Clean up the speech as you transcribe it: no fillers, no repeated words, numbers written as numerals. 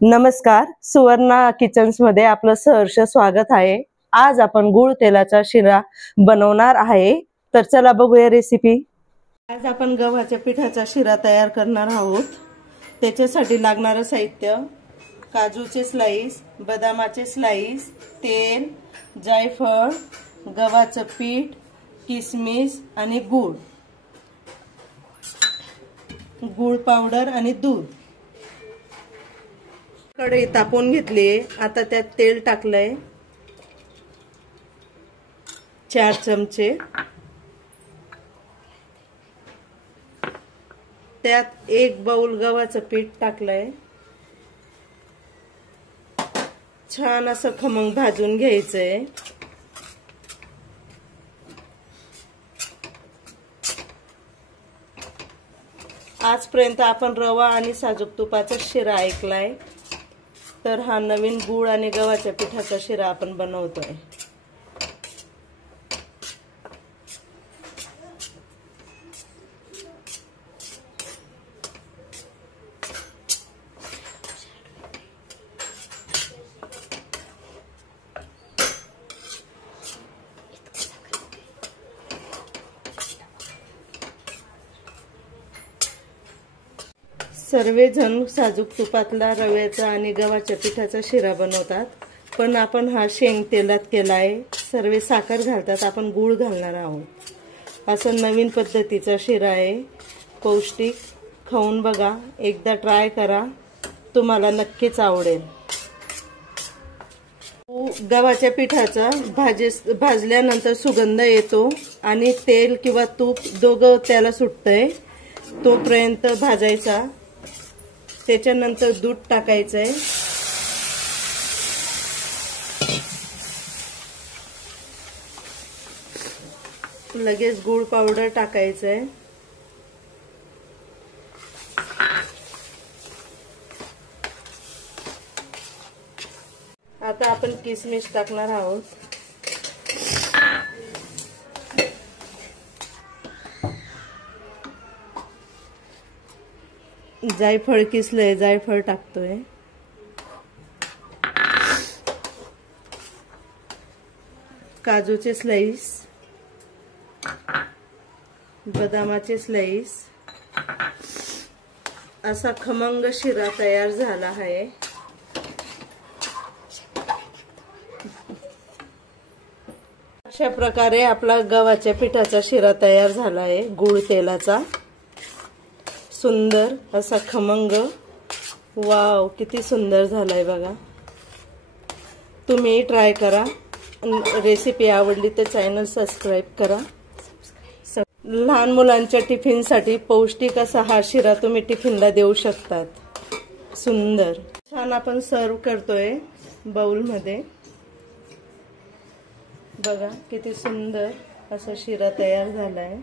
नमस्कार, सुवर्णा किचन्स मध्ये आपलं सहर्ष स्वागत आहे। आज आपण गुळ तेलाचा शिरा बनवणार आहे, तर चला बघूया रेसिपी। आज आपण गव्हाच्या पिठाचा शिरा तयार करणार आहोत। त्याच्यासाठी लागणारे साहित्य: काजूचे स्लाइस, बदामाचे स्लाइस, तेल, जायफळ, गव्हाचं पीठ, किसमिस आणि गूळ, गूळ पावडर आणि दूध। कढई तापवून घेतली, आता त्यात तेल टाकलंय 4 चमचे। त्यात 1 बाउल गव्हाचं पीठ टाकलंय। छान असं खमंग भाजून घ्यायचंय। आजपर्यंत आपण रवा आणि साजूक तुपाचा शिरा ऐकलाय, तर हा नवीन गूळ आणि गव्हाच्या पिठाचा शिरा आपण बनवतोय। सर्वजण साजूक तुपातला रव्याचा आणि गव्हाच्या पिठाचा शिरा बनवतात, पण आपण हा शेंग तेलात केलाय। सर्व साखर घालतात, आपण गूळ घालणार आहोत। असं नवीन पद्धतीचा शिरा आहे, पौष्टिक। खाऊन बघा, एकदा ट्राय करा, तुम्हाला नक्कीच आवडेल। गव्हाच्या पिठाचा भाजल्यानंतर सुगंध येतो आणि तेल किंवा तूप दोघं त्याला सुटतंय, तोपर्यंत भाजायचा। त्याच्यानंतर दूध टाकायचंय। लगेच गूळ पावडर टाकायचंय। आता आपण किसमिस टाकणार आहोत। जायफळ किसलंय, जायफळ टाकतोय। काजूचे स्लाइस, बदामाचे स्लाइस। असा खमंग शिरा तयार झाला आहे। अशा प्रकारे आपला गव्हाच्या पिठाचा शिरा तयार झाला आहे, गूळ तेलाचा। सुंदर असा खमंग, वाव किती सुंदर झालाय बघा। तुम्ही ट्राय करा। रेसिपी आवडली तर चॅनल सबस्क्राइब करा। लहान मुलांच्या टिफिनसाठी पौष्टिक असा हा शिरा तुम्ही टिफिनला देऊ शकतात। सुंदर छान आपण सर्व करतोय बाउल मध्ये। बघा किती सुंदर असा शिरा तयार झालाय।